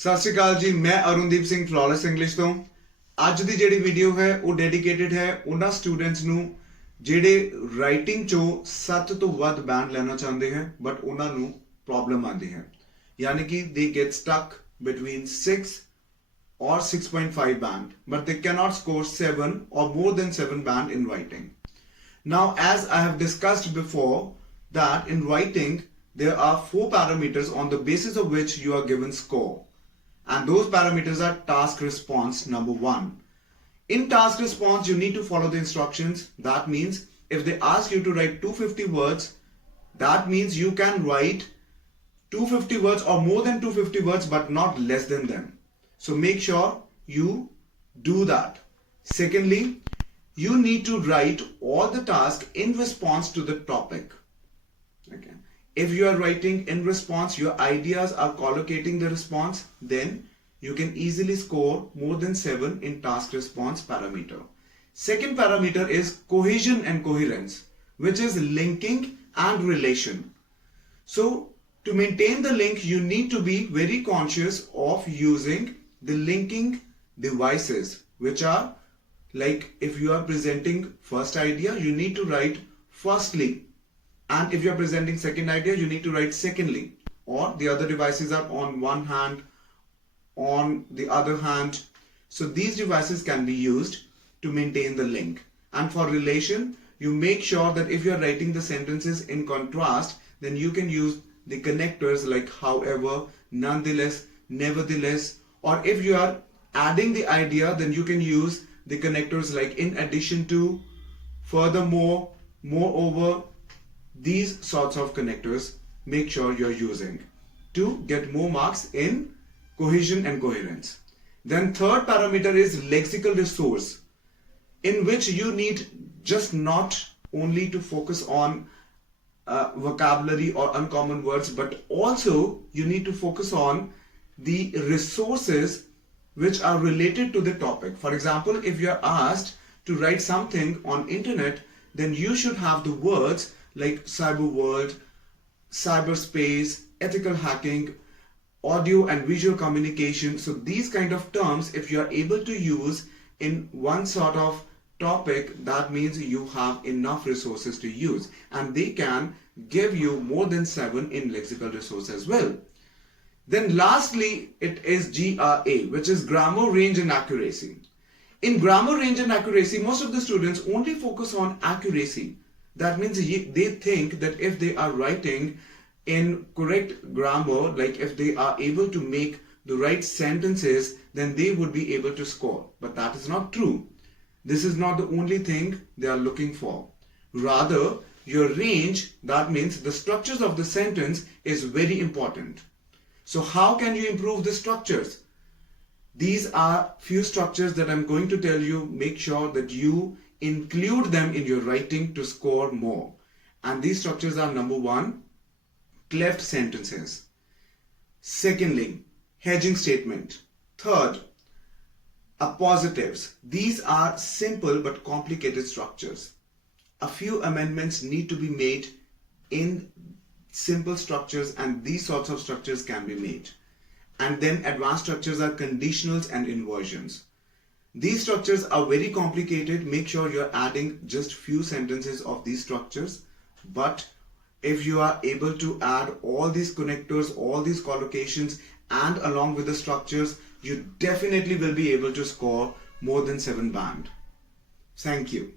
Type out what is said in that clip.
ਸਤਿ ਸ਼੍ਰੀ ਅਕਾਲ ਜੀ, ਮੈਂ ਅਰੁਣਦੀਪ ਸਿੰਘ ਫਲॉलेस ਇੰਗਲਿਸ਼ ਤੋਂ। ਅੱਜ ਦੀ ਜਿਹੜੀ ਵੀਡੀਓ ਹੈ ਉਹ ਡੈਡੀਕੇਟਿਡ ਹੈ ਉਹਨਾਂ ਸਟੂਡੈਂਟਸ ਨੂੰ ਜਿਹੜੇ ਰਾਈਟਿੰਗ ਚੋਂ 7 ਤੋਂ ਵੱਧ ਬੈਂਡ ਲੈਣਾ ਚਾਹੁੰਦੇ ਹੈ ਬਟ ਉਹਨਾਂ ਨੂੰ ਪ੍ਰੋਬਲਮ ਆਉਂਦੀ ਹੈ, ਯਾਨੀ ਕਿ they get stuck between 6 or 6.5 band but they cannot score 7 or more than 7 band in writing. Now, as I have discussed before, that in writing there are 4 parameters on the basis of which you are given score. And those parameters are task response number 1. In task response, you need to follow the instructions. That means if they ask you to write 250 words, that means you can write 250 words or more than 250 words but not less than them. So make sure you do that. Secondly, you need to write all the tasks in response to the topic. Okay. If you are writing in response, your ideas are collocating the response, then you can easily score more than 7 in task response parameter. Second parameter is cohesion and coherence, which is linking and relation. So to maintain the link, you need to be very conscious of using the linking devices, which are like if you are presenting first idea, you need to write firstly. And if you are presenting second idea, you need to write secondly. Or the other devices are on one hand, on the other hand. So these devices can be used to maintain the link. And for relation, you make sure that if you are writing the sentences in contrast, then you can use the connectors like however, nonetheless, nevertheless. Or if you are adding the idea, then you can use the connectors like in addition to, furthermore, moreover. These sorts of connectors make sure you're using to get more marks in cohesion and coherence. Then third parameter is lexical resource, in which you need just not only to focus on vocabulary or uncommon words, but also you need to focus on the resources which are related to the topic. For example, if you are asked to write something on internet, then you should have the words like cyber world, cyberspace, ethical hacking, audio and visual communication. So these kind of terms, if you are able to use in one sort of topic, that means you have enough resources to use, and they can give you more than 7 in lexical resource as well. Then lastly, it is GRA, which is grammar, range and accuracy. In grammar, range and accuracy, most of the students only focus on accuracy. That means they think that if they are writing in correct grammar, like if they are able to make the right sentences, then they would be able to score. But that is not true. This is not the only thing they are looking for. Rather, your range, that means the structures of the sentence, is very important. So how can you improve the structures? These are few structures that I'm going to tell you. Make sure that you include them in your writing to score more. And these structures are number 1, cleft sentences. Secondly, hedging statement. Third, appositives. These are simple but complicated structures. A few amendments need to be made in simple structures, and these sorts of structures can be made. And then advanced structures are conditionals and inversions. These structures are very complicated. Make sure you're adding just few sentences of these structures. But if you are able to add all these connectors, all these collocations, and along with the structures, you definitely will be able to score more than 7 band. Thank you.